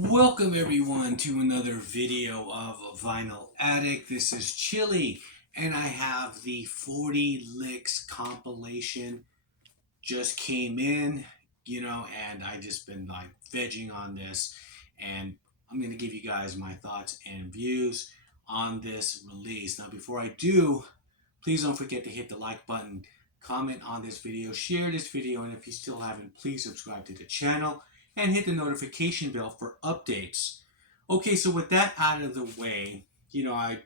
Welcome everyone to another video of Vinyl Addict. This is Chili and I have the 40 licks compilation just came in, and I just been like vegging on this, and I'm going to give you guys my thoughts and views on this release. Now before I do, please don't forget to hit the like button, comment on this video, share this video, and if you still haven't, please subscribe to the channel and hit the notification bell for updates. Okay, so with that out of the way, I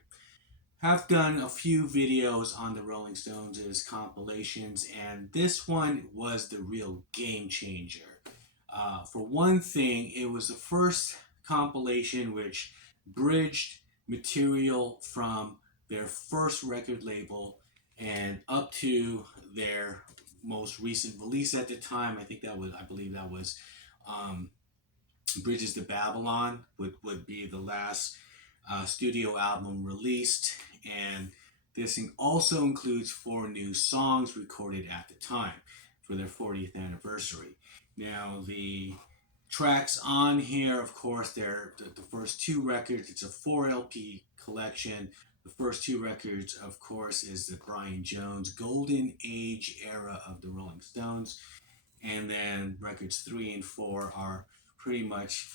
have done a few videos on the Rolling Stones' compilations, and this one was the real game changer. For one thing, it was the first compilation which bridged material from their first record label and up to their most recent release at the time. I believe that was um, Bridges to Babylon would be the last studio album released, and this thing also includes 4 new songs recorded at the time for their 40th anniversary. Now, the tracks on here, of course, they're the first 2 records. It's a 4 LP collection. The first 2 records, of course, is the Brian Jones Golden Age era of the Rolling Stones, and then records 3 and 4 are pretty much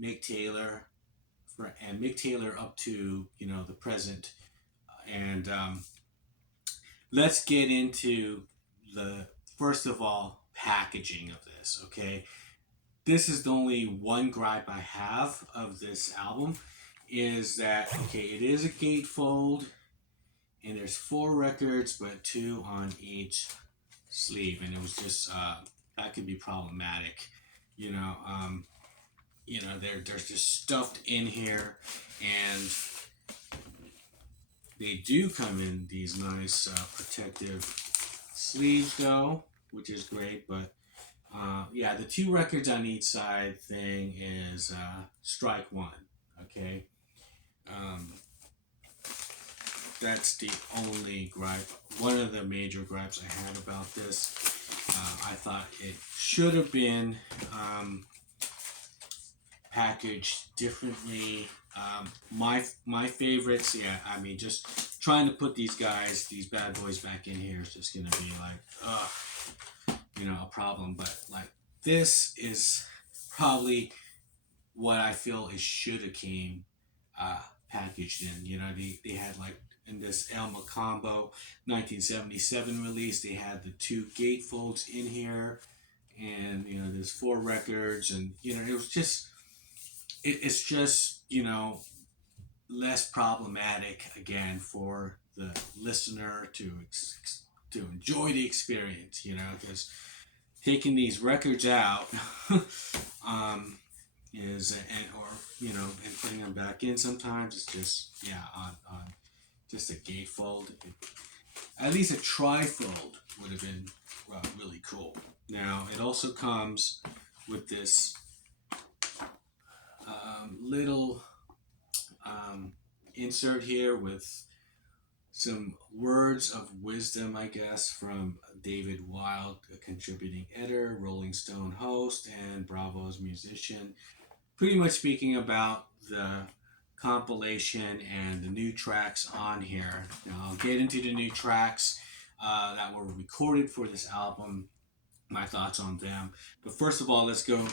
Mick Taylor and Mick Taylor up to the present. And let's get into the first of all packaging of this. Okay, this is the only one gripe I have of this album, is that it is a gatefold and there's 4 records but 2 on each sleeve, and it was just that could be problematic. They're just stuffed in here, and they do come in these nice protective sleeves though, which is great. But yeah, the 2 records on each side thing is strike one. Okay, um, that's the only gripe. One of the major gripes I had about this, I thought it should have been packaged differently. My favorites, yeah, I mean, just trying to put these bad boys back in here is just gonna be like, a problem. But like, this is probably what I feel it should have came packaged in. They had, like, in this Elma Combo 1977 release, they had the 2 gatefolds in here, and there's 4 records, and it was just it's just less problematic again for the listener to enjoy the experience, because taking these records out is and putting them back in sometimes, it's just, yeah, on just a gatefold. At least a trifold would have been really cool. Now it also comes with this little insert here with some words of wisdom, I guess, from David Wild, a contributing editor, Rolling Stone host, and Bravo's musician, pretty much speaking about the compilation and the new tracks on here. Now, I'll get into the new tracks that were recorded for this album, my thoughts on them. But first of all, let's go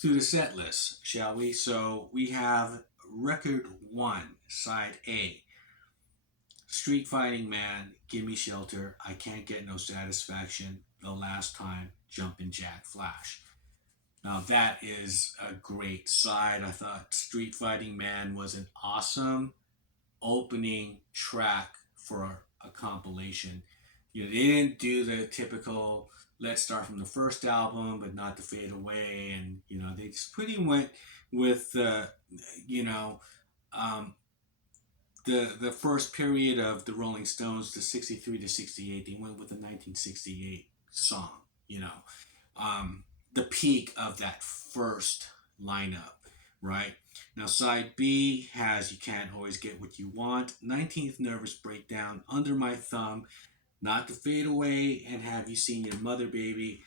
through the set list, shall we? So we have record 1, side A, Street Fighting Man, Gimme Shelter, I Can't Get No Satisfaction, The Last Time, Jumpin' Jack Flash. Now that is a great side. I thought Street Fighting Man was an awesome opening track for a compilation. They didn't do the typical let's start from the first album but not to fade away, and they just pretty went with the first period of the Rolling Stones, the 63 to 68. They went with the 1968 song, the peak of that first lineup, right? Now, side B has You Can't Always Get What You Want, 19th Nervous Breakdown, Under My Thumb, Not to Fade Away, and Have You Seen Your Mother, Baby?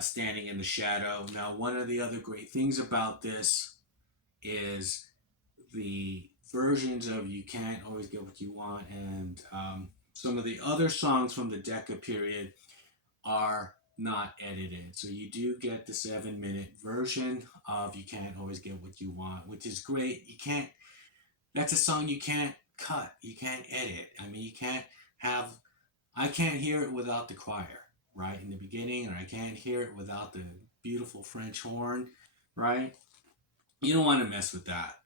Standing in the Shadow. Now, one of the other great things about this is the versions of You Can't Always Get What You Want, and some of the other songs from the Decca period are not edited. So you do get the 7-minute version of You Can't Always Get What You Want, which is great. You can't, that's a song you can't cut, you can't edit. I mean, you can't have, I can't hear it without the choir, right? In the beginning, or I can't hear it without the beautiful French horn, right? You don't want to mess with that.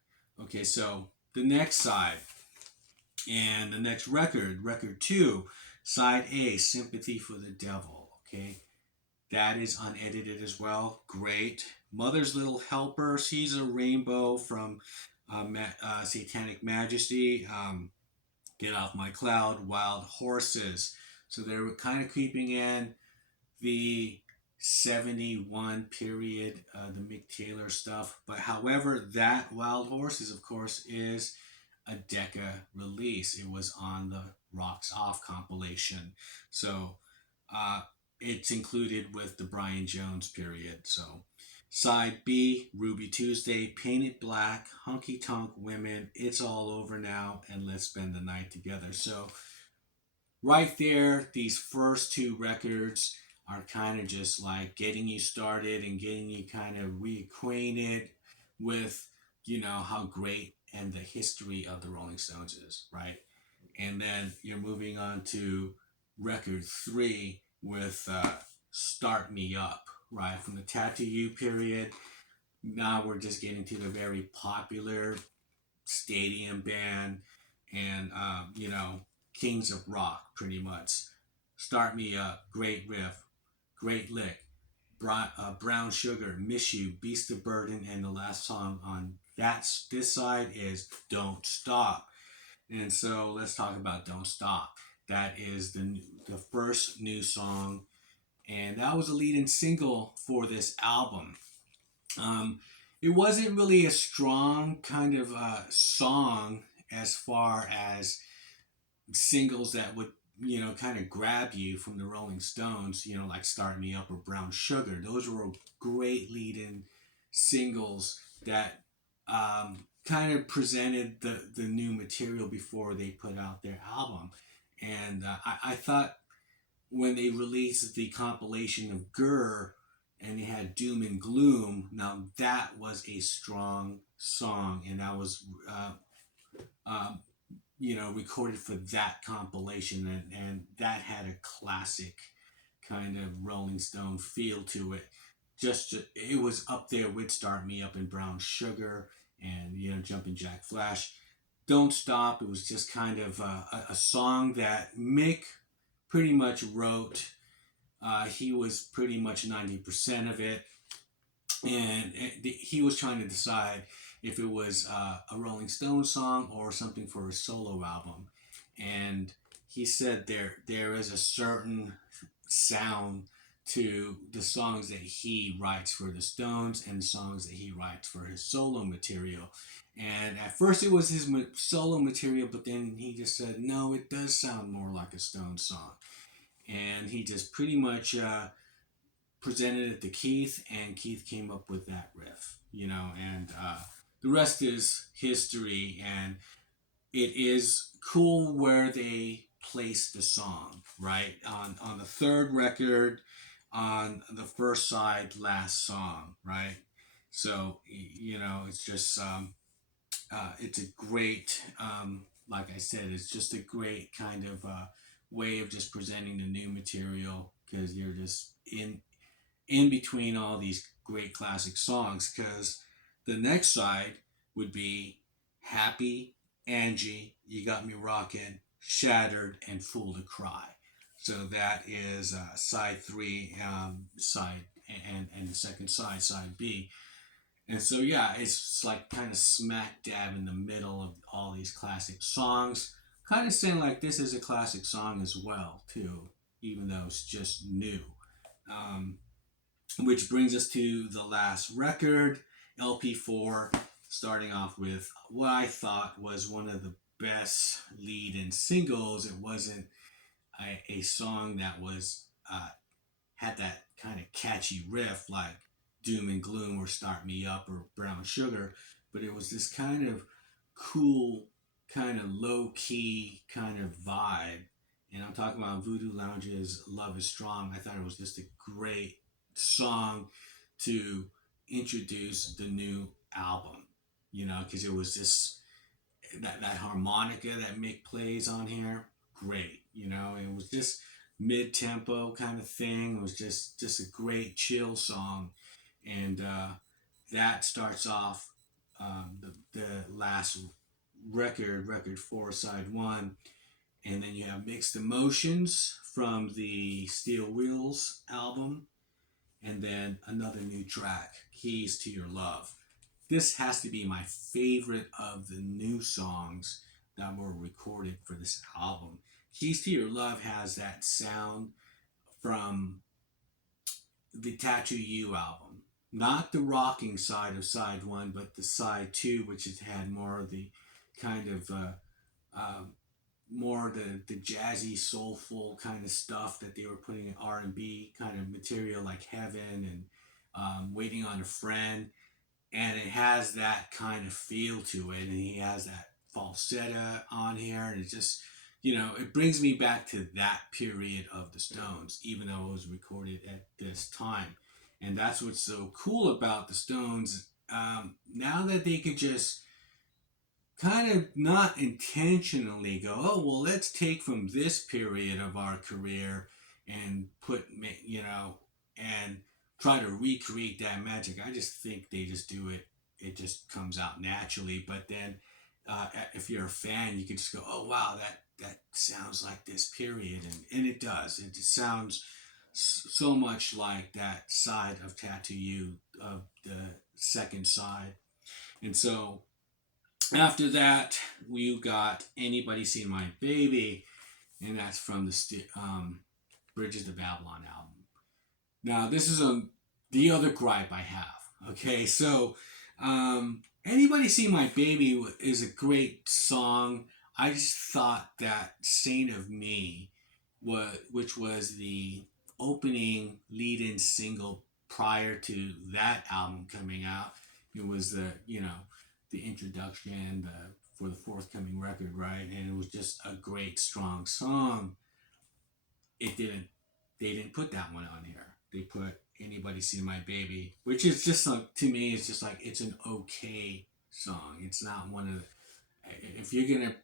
Okay, so the next side and the next record, record two, side A, Sympathy for the Devil. Okay, that is unedited as well. Great. Mother's Little Helper, Sees a Rainbow from Satanic Majesty, Get Off My Cloud, Wild Horses. So they were kind of creeping in the 71 period, the Mick Taylor stuff. But however, that Wild Horses, of course, is a Decca release. It was on the Rocks Off compilation. So uh, it's included with the Brian Jones period. So side B, Ruby Tuesday, Painted Black, Hunky Tonk Women, It's All Over Now, and Let's Spend the Night Together. So right there, these first two records are kind of just like getting you started and getting you kind of reacquainted with, how great and the history of the Rolling Stones is, right? And then you're moving on to record three with Start Me Up, right? From the Tattoo You period, now we're just getting to the very popular stadium band and Kings of Rock, pretty much. Start Me Up, great riff, great lick. Brown Sugar, Miss You, Beast of Burden, and the last song on this side is Don't Stop. And so let's talk about Don't Stop. That is the first new song, and that was a lead-in single for this album. Um, it wasn't really a strong kind of song as far as singles that would kind of grab you from the Rolling Stones, like Start Me Up or Brown Sugar. Those were great lead-in singles that kind of presented the new material before they put out their album. And I thought when they released the compilation of Gurr and they had Doom and Gloom, now that was a strong song, and that was um, recorded for that compilation, and that had a classic kind of Rolling Stone feel to it. It was up there with Start Me Up and Brown Sugar and Jumpin' Jack Flash. Don't Stop. It was just kind of a song that Mick pretty much wrote. He was pretty much 90% of it, and he was trying to decide if it was a Rolling Stone song or something for a solo album. And he said there is a certain sound to the songs that he writes for the Stones and songs that he writes for his solo material. And at first it was his solo material, but then he just said, no, it does sound more like a Stone song. And he just pretty much presented it to Keith, and Keith came up with that riff, and the rest is history. And it is cool where they place the song, right? On the third record, on the first side, last song, right? So, it's just, it's a great, like I said, it's just a great kind of way of just presenting the new material, because you're just in between all these great classic songs. Because the next side would be Happy, Angie, You Got Me Rockin', Shattered, and Fool to Cry. So that is side three, side and the second side B. And so yeah, it's like kind of smack dab in the middle of all these classic songs. Kind of saying like this is a classic song as well too, even though it's just new. Um, which brings us to the last record, LP4, starting off with what I thought was one of the best lead-in singles. It wasn't a song that was had that kind of catchy riff like Doom and Gloom or Start Me Up or Brown Sugar, but it was this kind of cool, kind of low key kind of vibe. And I'm talking about Voodoo Lounge's Love is Strong. I thought it was just a great song to introduce the new album, because it was just that harmonica that Mick plays on here, great. It was just mid tempo kind of thing. It was just a great chill song, and that starts off the last record four, side one, and then you have Mixed Emotions from the Steel Wheels album, and then another new track, Keys to Your Love. This has to be my favorite of the new songs that were recorded for this album. Keys to Your Love has that sound from the Tattoo You album. Not the rocking side of side one, but the side two, which has had more of the kind of uh, more the jazzy, soulful kind of stuff that they were putting in R&B kind of material like Heaven and Waiting on a Friend, and it has that kind of feel to it, and he has that falsetto on here, and it just it brings me back to that period of the Stones, even though it was recorded at this time. And that's what's so cool about the Stones. Now that they could just kind of not intentionally go, oh, well, let's take from this period of our career and and try to recreate that magic. I just think they just do it. It just comes out naturally. But then if you're a fan, you can just go, oh, wow, that sounds like this period. And it does. It just sounds so much like that side of Tattoo You, of the second side. And so after that, we got Anybody Seen My Baby, and that's from the Bridges to Babylon album. Now, this is the other gripe I have. Okay, so Anybody Seen My Baby is a great song. I just thought that Saint of Me, which was the opening lead-in single prior to that album coming out, it was the introduction for the forthcoming record, right? And it was just a great, strong song. It didn't. They didn't put that one on here. They put Anybody Seen My Baby, which is just like, to me, it's just like, it's an okay song. It's not one of if you're gonna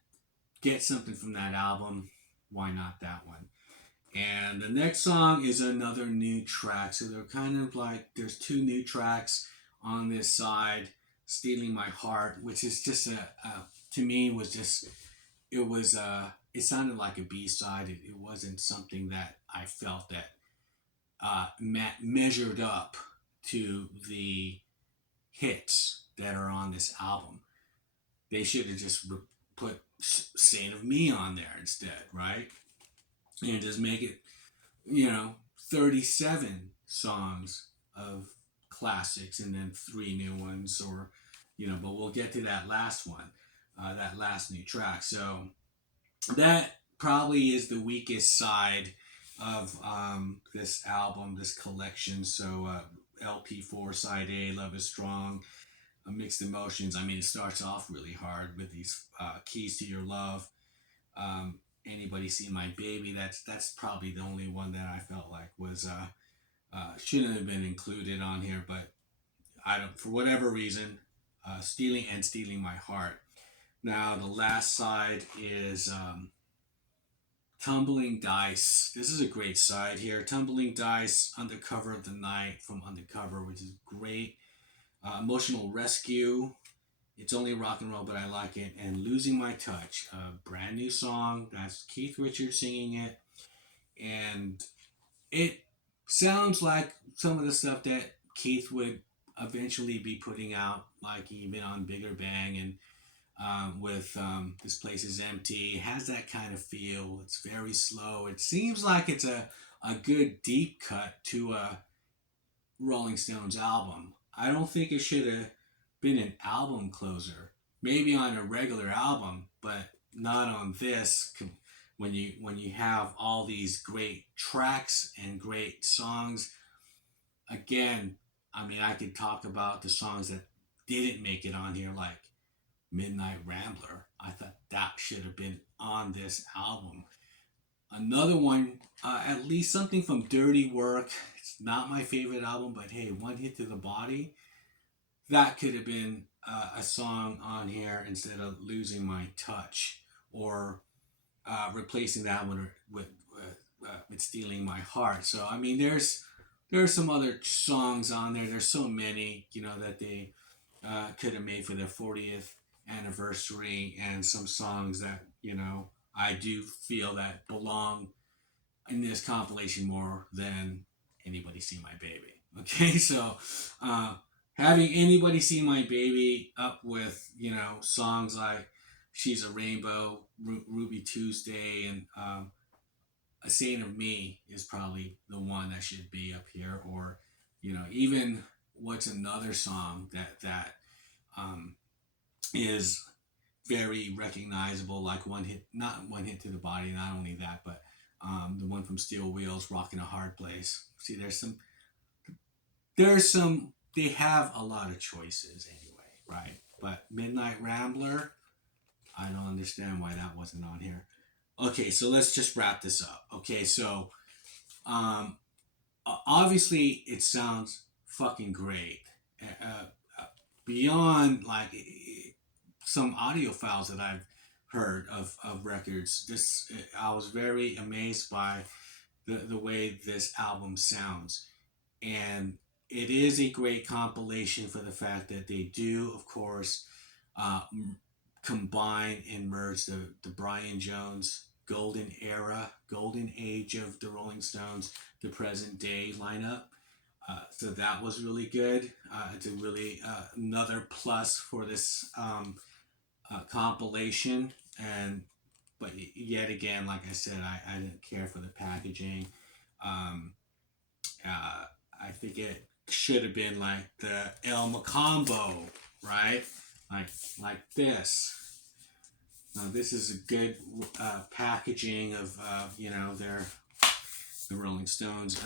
get something from that album, why not that one? And the next song is another new track. So they're kind of like, there's two new tracks on this side. Stealing My Heart, which is just to me was just, it sounded like a B-side. It wasn't something that I felt that measured up to the hits that are on this album. They should have just put Saint of Me on there instead, right? And just make it, 37 songs of classics and then three new ones, or, but we'll get to that last one, that last new track. So that probably is the weakest side of this album, this collection. So LP4 side A, Love is Strong, Mixed Emotions. I mean, it starts off really hard with these Keys to Your Love. Anybody Seen My Baby? That's probably the only one that I felt like was shouldn't have been included on here, but I don't, for whatever reason, Stealing My Heart. Now the last side is Tumbling Dice. This is a great side here. Tumbling Dice, Undercover of the Night from Undercover, which is great. Emotional Rescue, It's Only Rock and Roll, but I Like It. And Losing My Touch, a brand new song. That's Keith Richards singing it. And it sounds like some of the stuff that Keith would eventually be putting out, like even on Bigger Bang and with This Place Is Empty. It has that kind of feel. It's very slow. It seems like it's a good deep cut to a Rolling Stones album. I don't think it should have been an album closer. Maybe on a regular album, but not on this. When you have all these great tracks and great songs, again, I mean, I could talk about the songs that didn't make it on here, like Midnight Rambler. I thought that should have been on this album. Another one, at least something from Dirty Work. It's not my favorite album, but hey, One Hit to the Body. That could have been a song on here instead of Losing My Touch, or replacing that one with Stealing My Heart. So I mean, there's some other songs on there. There's so many, that they could have made for their 40th anniversary, and some songs that I do feel that belong in this compilation more than Anybody See My Baby. Okay, so having Anybody See My Baby up with songs like She's a Rainbow, Ruby Tuesday, and A Saint of Me is probably the one that should be up here. Or even what's another song that is very recognizable, like not One Hit to the Body, not only that, but the one from Steel Wheels, Rockin' a Hard Place. See, they have a lot of choices anyway, right? But Midnight Rambler, I don't understand why that wasn't on here. Okay, so let's just wrap this up. Okay, so um, obviously it sounds fucking great. Beyond like some audio files that I've heard of records, I was very amazed by the way this album sounds. And it is a great compilation for the fact that they do, of course, uh, combine and merge the Brian Jones golden era, golden age of the Rolling Stones, the present day lineup. So that was really good. It's a really another plus for this compilation. And but yet again, like I said, I didn't care for the packaging. Um, I think it should have been like the El Macombo, right? Like like this. Now this is a good packaging of the Rolling Stones.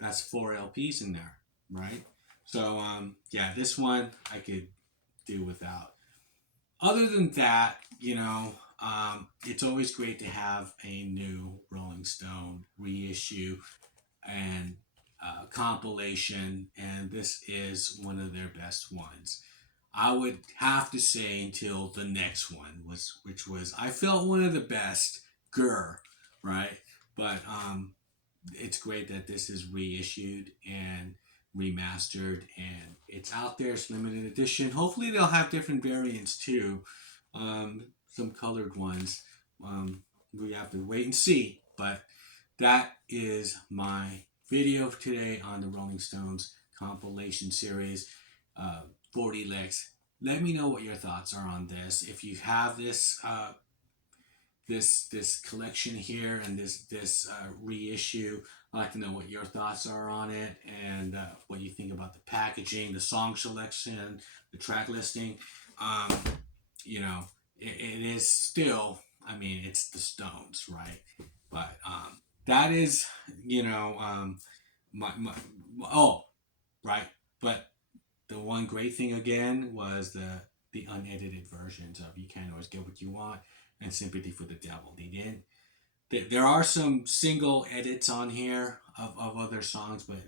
That's 4 LPs in there, right? So yeah, this one I could do without. Other than that, it's always great to have a new Rolling Stone reissue and compilation, and this is one of their best ones. I would have to say until the next one which was I felt one of the best, Gurr, right? But it's great that this is reissued and remastered, and it's out there. It's limited edition. Hopefully they'll have different variants too, some colored ones. We have to wait and see, but that is my video today on the Rolling Stones compilation series, 40 licks. Let me know what your thoughts are on this. If you have this collection here and this reissue, I'd like to know what your thoughts are on it, and what you think about the packaging, the song selection, the track listing. Um, it is still, I mean, it's the Stones, right? But that is, my oh, right. But the one great thing again was the unedited versions of You Can't Always Get What You Want and Sympathy for the Devil. They didn't. There are some single edits on here of other songs, but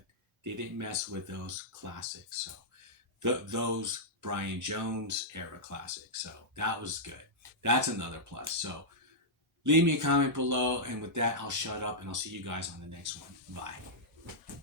they didn't mess with those classics. So those Brian Jones era classics. So that was good. That's another plus. So leave me a comment below, and with that, I'll shut up and I'll see you guys on the next one. Bye.